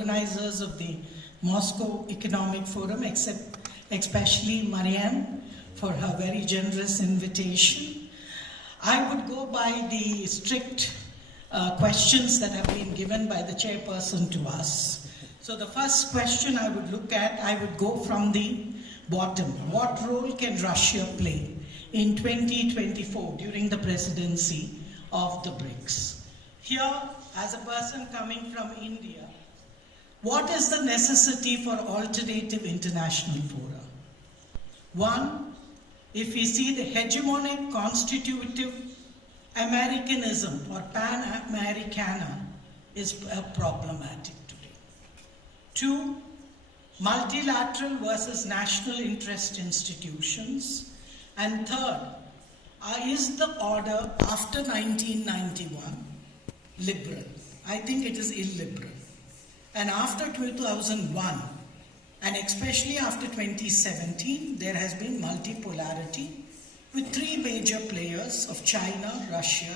organizers of the Moscow Economic Forum, especially Marianne, for her very generous invitation. I would go by the strict questions that have been given by the chairperson to us. So the first question I would look at, I would go from the bottom. What role can Russia play in 2024 during the presidency of the BRICS? Here, as a person coming from India, what is the necessity for alternative international fora? One, if we see the hegemonic constitutive Americanism or Pan-Americana is problematic today. Two, multilateral versus national interest institutions. And third, is the order after 1991 liberal? I think it is illiberal. And after 2001, and especially after 2017, there has been multipolarity with three major players of China, Russia,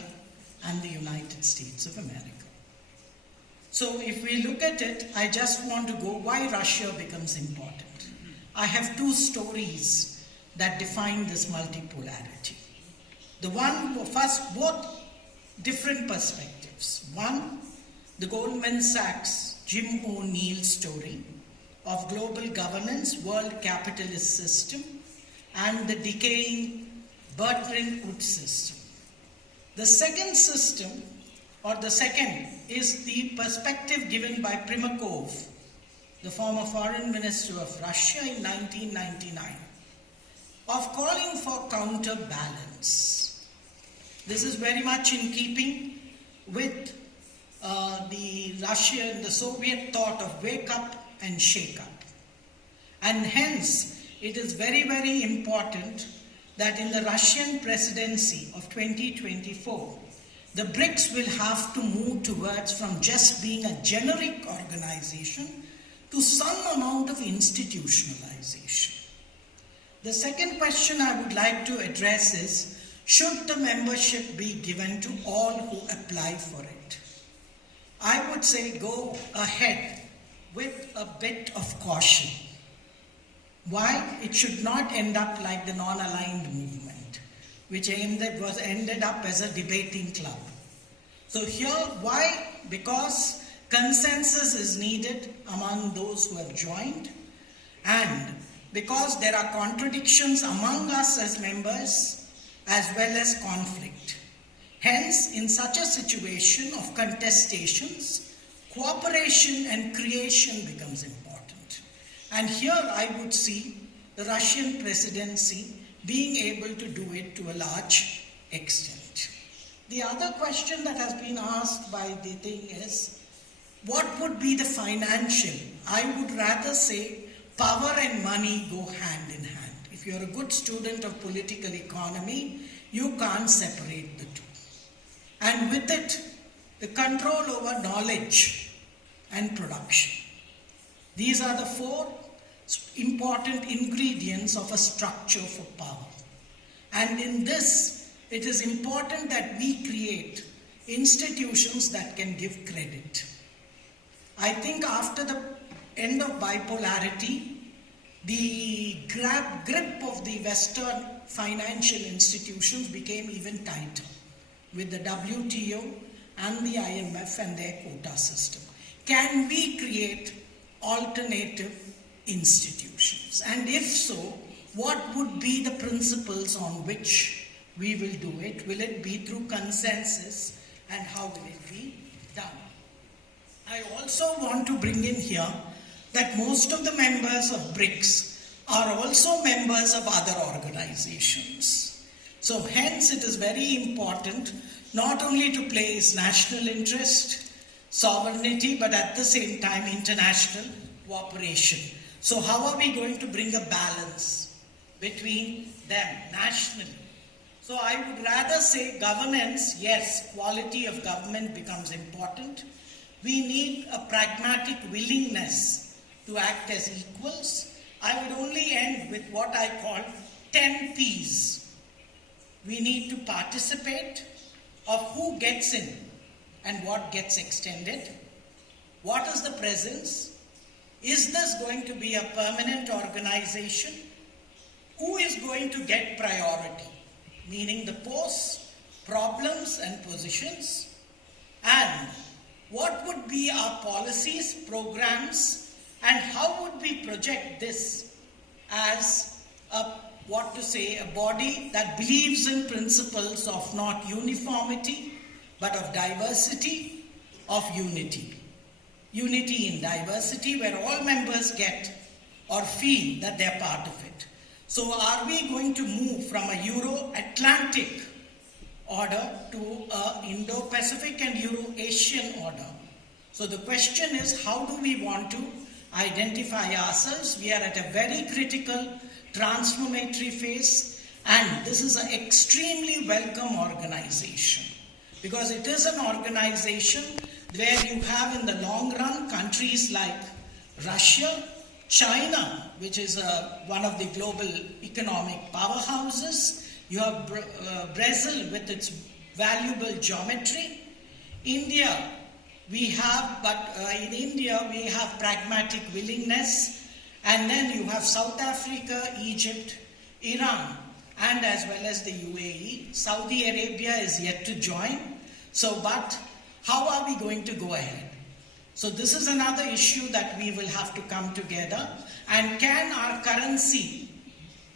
and the United States of America. So if we look at it, I just want to go why Russia becomes important. I have two stories that define this multipolarity. The one, first, both different perspectives. One, the Goldman Sachs, Jim O'Neill story of global governance, world capitalist system, and the decaying Bretton Woods system. The second system, or the second, is the perspective given by Primakov, the former foreign minister of Russia in 1999, of calling for counterbalance. This is very much in keeping with the Russian, the Soviet thought of wake up and shake up. And hence, it is very, very important that in the Russian presidency of 2024, the BRICS will have to move towards from just being a generic organization to some amount of institutionalization. The second question I would like to address is, should the membership be given to all who apply for it? I would say go ahead with a bit of caution. Why? It should not end up like the non-aligned movement, which ended up as a debating club. So here, why? Because consensus is needed among those who have joined, and because there are contradictions among us as members, as well as conflict. Hence, in such a situation of contestations, cooperation and creation becomes important. And here I would see the Russian presidency being able to do it to a large extent. The other question that has been asked by the thing is, what would be the financial? I would rather say power and money go hand in hand. If you're a good student of political economy, you can't separate the two. And with it, the control over knowledge and production. These are the four important ingredients of a structure for power. And in this, it is important that we create institutions that can give credit. I think after the end of bipolarity, the grip of the Western financial institutions became even tighter with the WTO and the IMF and their quota system. Can we create alternative institutions? And if so, what would be the principles on which we will do it? Will it be through consensus, and how will it be done? I also want to bring in here that most of the members of BRICS are also members of other organizations. So hence it is very important not only to place national interest, sovereignty, but at the same time international cooperation. So how are we going to bring a balance between them nationally? So I would rather say governance, yes, quality of government becomes important. We need a pragmatic willingness to act as equals. I would only end with what I call 10 P's. We need to participate of who gets in and what gets extended. What is the presence? Is this going to be a permanent organization? Who is going to get priority? Meaning the posts, problems and positions. And what would be our policies, programs, and how would we project this as a body that believes in principles of not uniformity, but of diversity, of unity. Unity in diversity, where all members get or feel that they're part of it. So are we going to move from a Euro-Atlantic order to an Indo-Pacific and Euro-Asian order? So the question is, how do we want to identify ourselves? We are at a very critical transformatory phase, and this is an extremely welcome organization, because it is an organization where you have in the long run countries like Russia, China, which is one of the global economic powerhouses. You have Brazil with its valuable geometry. India, we have pragmatic willingness. And then you have South Africa, Egypt, Iran, and as well as the UAE. Saudi Arabia is yet to join. But how are we going to go ahead? So this is another issue that we will have to come together. And can our currency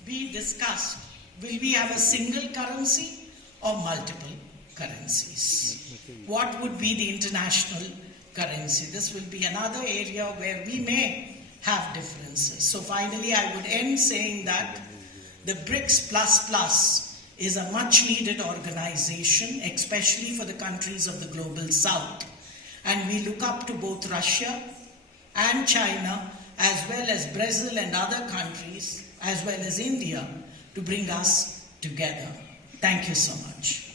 be discussed? Will we have a single currency or multiple currencies? What would be the international currency? This will be another area where we may have differences. So finally, I would end saying that the BRICS Plus is a much needed organization, especially for the countries of the global south. And we look up to both Russia and China, as well as Brazil and other countries, as well as India, to bring us together. Thank you so much.